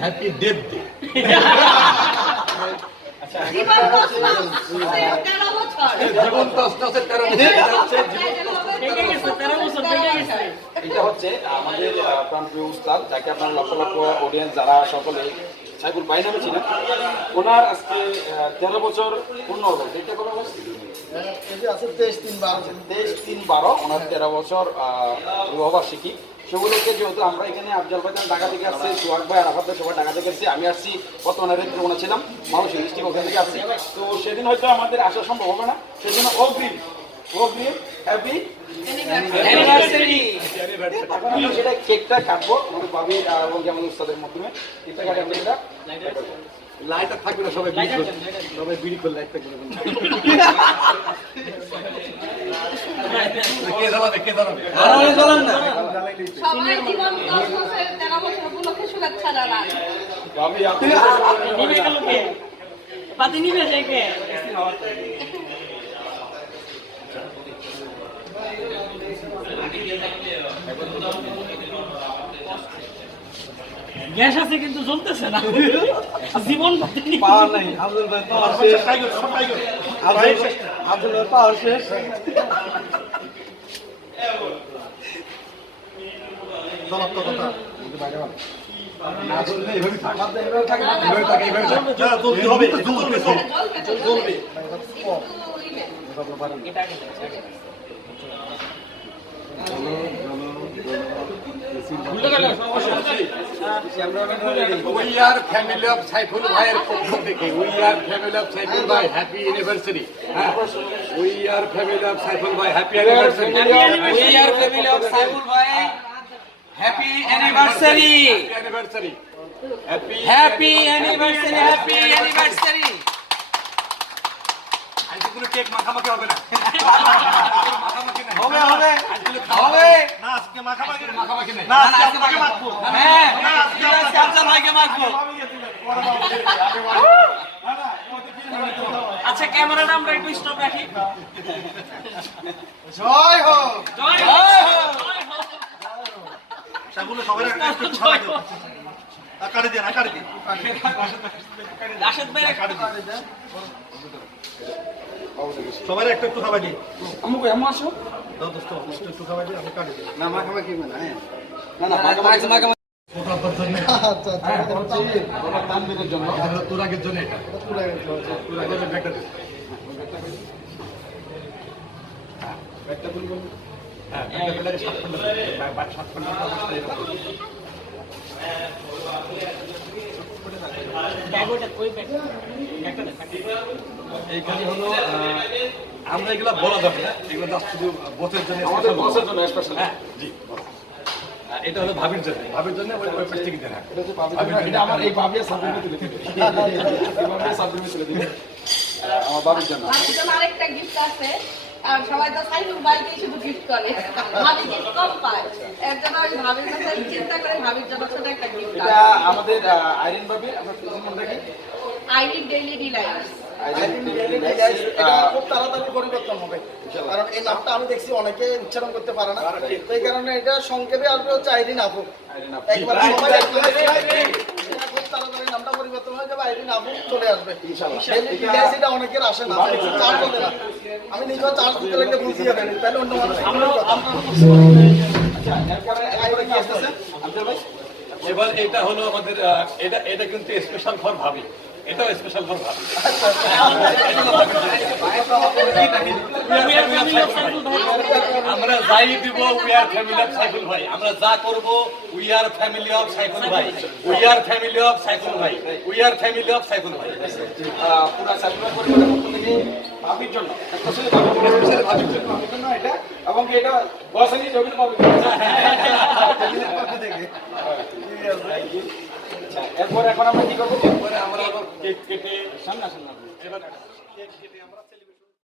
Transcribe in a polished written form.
Happy death day. জীবন তো আস্তে আস্তে 13 বছর। এটা হচ্ছে আমাদের প্রাণপ্রিয় উস্তাদ, যাকে আপনার লক্ষ লক্ষ অডিয়েন্স যারা সকলে সাইফুল ভাই নামে ছিলেন, ওনার আজকে 13 বছর পূর্ণ হলো। দেখতে কত বছর? 23-3-12 ওনার 13 বছর বিবাহবার্ষিকী। সেগুলোকে যেহেতু আমরা এখানে আফজাল ভাই ঢাকা থেকে আসছি, সোহাগ ভাই আরাফাত ভাই সবাই ঢাকা থেকে আসছি, আমি আসছি বর্তমানের ওনা ছিলাম মানুষের ডিস্ট্রিক্ট, ওখান থেকে আসছি। তো সেদিন হয়তো আমাদের আসা সম্ভব হবে না, সেজন্য অগ্রিম হ্যাপি অ্যানিভার্সারি। এখন আমরা সেটা কেকটা কাটবো আমাদের ভাবি এবং যেমন উস্তাদের মাধ্যমে কেকটা কাটে আমরা এটা লাইটার থাকবে না, সবাই বিড়ি করে লাইটটা করে দেবেন। কে জ্বালাবে? জ্বালান না। সবাই জীবন 10 বছর 13 বছর উপলক্ষে শুভেচ্ছা জানান। ভাবি আপনি নিবে গেল কে? পাতি নিবে সে কে? গ্যাস আছে কিন্তু জ্বলতেছে না, জীবন পাওয়ার নাই। আব্দুল ভাই পাওয়ার শেষ। আব্দুল ভাই পাওয়ার শেষ। We are family of Saiful ভাইয়ের পক্ষ থেকে, we are family of Saiful ভাই, happy anniversary. We are family of Saiful ভাই, happy anniversary. We are family of Saiful ভাই, happy anniversary. Happy anniversary, happy anniversary. আজকে কোনো কেক মাখামাখি হবে না। হবে হবে হবে না, আজকে মাখামাখি নাই। না আজকে ভাগে মাখবো। হ্যাঁ আজকে আফজাল ভাইকে মাখবো। আচ্ছা ক্যামেরাটা আমরা একটু স্টপ রাখি। জয় হোক। জয় হোক। সেগুলো সবাই একটু ছাড়া দাও। কাটে দেন, কাটে দিন। রাশেদ ভাই কাটে দেন। সবাই একটু খাবার দিই। আমাকে এমন আসো দাও দোস্ত, একটু খাবার দিই, আমি কাটে দিই। না মাখামাখি না, হ্যাঁ না না মাখামাখি তানবীরের জন্য, তুরাগের জন্য এটা। তুরাগের ব্যাগটা দে। একটা বলি বলি হ্যাঁ, ব্যাগটা লাগে 7 খন্ড। 7 খন্ড অবস্থা এরকম। ব্যাগটা কই ব্যাগ? একটা এইখানে হলো আমরা এগুলা বলা যাবে না, এগুলো জাস্ট শুধু বসের জন্য। আমাদের বসের জন্য স্পেশাল। হ্যাঁ জি। এটা হলো ভাবির জন্য, ভাবির জন্য ওই পাশ থেকে দেন। এটা হচ্ছে ভাবির জন্য, এটা আমার এই ভাবিয়া সাবমিট করে দিবে। এই ভাবিয়া সাবমিট করে দিবে আমার ভাবির জন্য। ভাবির জন্য আরেকটা গিফট আছে। আর সবাই তো সাইফুল ভাইকে শুধু গিফট করে, ভাবি গিফট কম পায়। এর জন্য আমি ভাবির কথা চিন্তা করে ভাবির জন্য ছোট একটা গিফট এটা আছে। আমাদের আইরিন ভাবি, আমরা প্রেজেন্ট দেখি আইরিন ডেইলি ডিলাইটস। এটা খুব তাড়াতাড়ি পরিবর্তন হবে, কারণ এই নামটা আমি দেখছি অনেকে উচ্চারণ করতে পারে না, তো এই কারণে এটা সংক্ষেপে আসবে হচ্ছে আইরিন আপু। একবার সবাই এটা খুব তাড়াতাড়ি নামটা পরিবর্তন হয়ে যাবে, আইরিন আপু চলে আসবে ইনশাআল্লাহ। এটা অনেকের আসে না, চার্জ হবে না। আমি নিজেও চার্জ দিতে লাগলে বুঝিয়ে দেন, তাহলে অন্য মানুষ আচ্ছা এরপরে আইরিন কি আসছে আব্দুল ভাই? এবার এটা হলো আমাদের এটা কিন্তু স্পেশাল ফর ভাবি, এটাও স্পেশাল ফর ভাবি। আমরা যাই দিব we are family of Saiful ভাই, আমরা যা করব we are family of Saiful ভাই, we are family of Saiful ভাই, we are family of Saiful ভাই। পুরো সার্ভিস পরিবারের পক্ষ থেকে ভাবির জন্য একটা শুধু ভাবির জন্য এটা, এবং এটা বসেনি জমিন ভাবির জন্য। এরপর এখন আমরা কি করবো? এরপরে আমরা আবার কেক কেটে সামনে আসেন না এবার কেক কেটে আমরা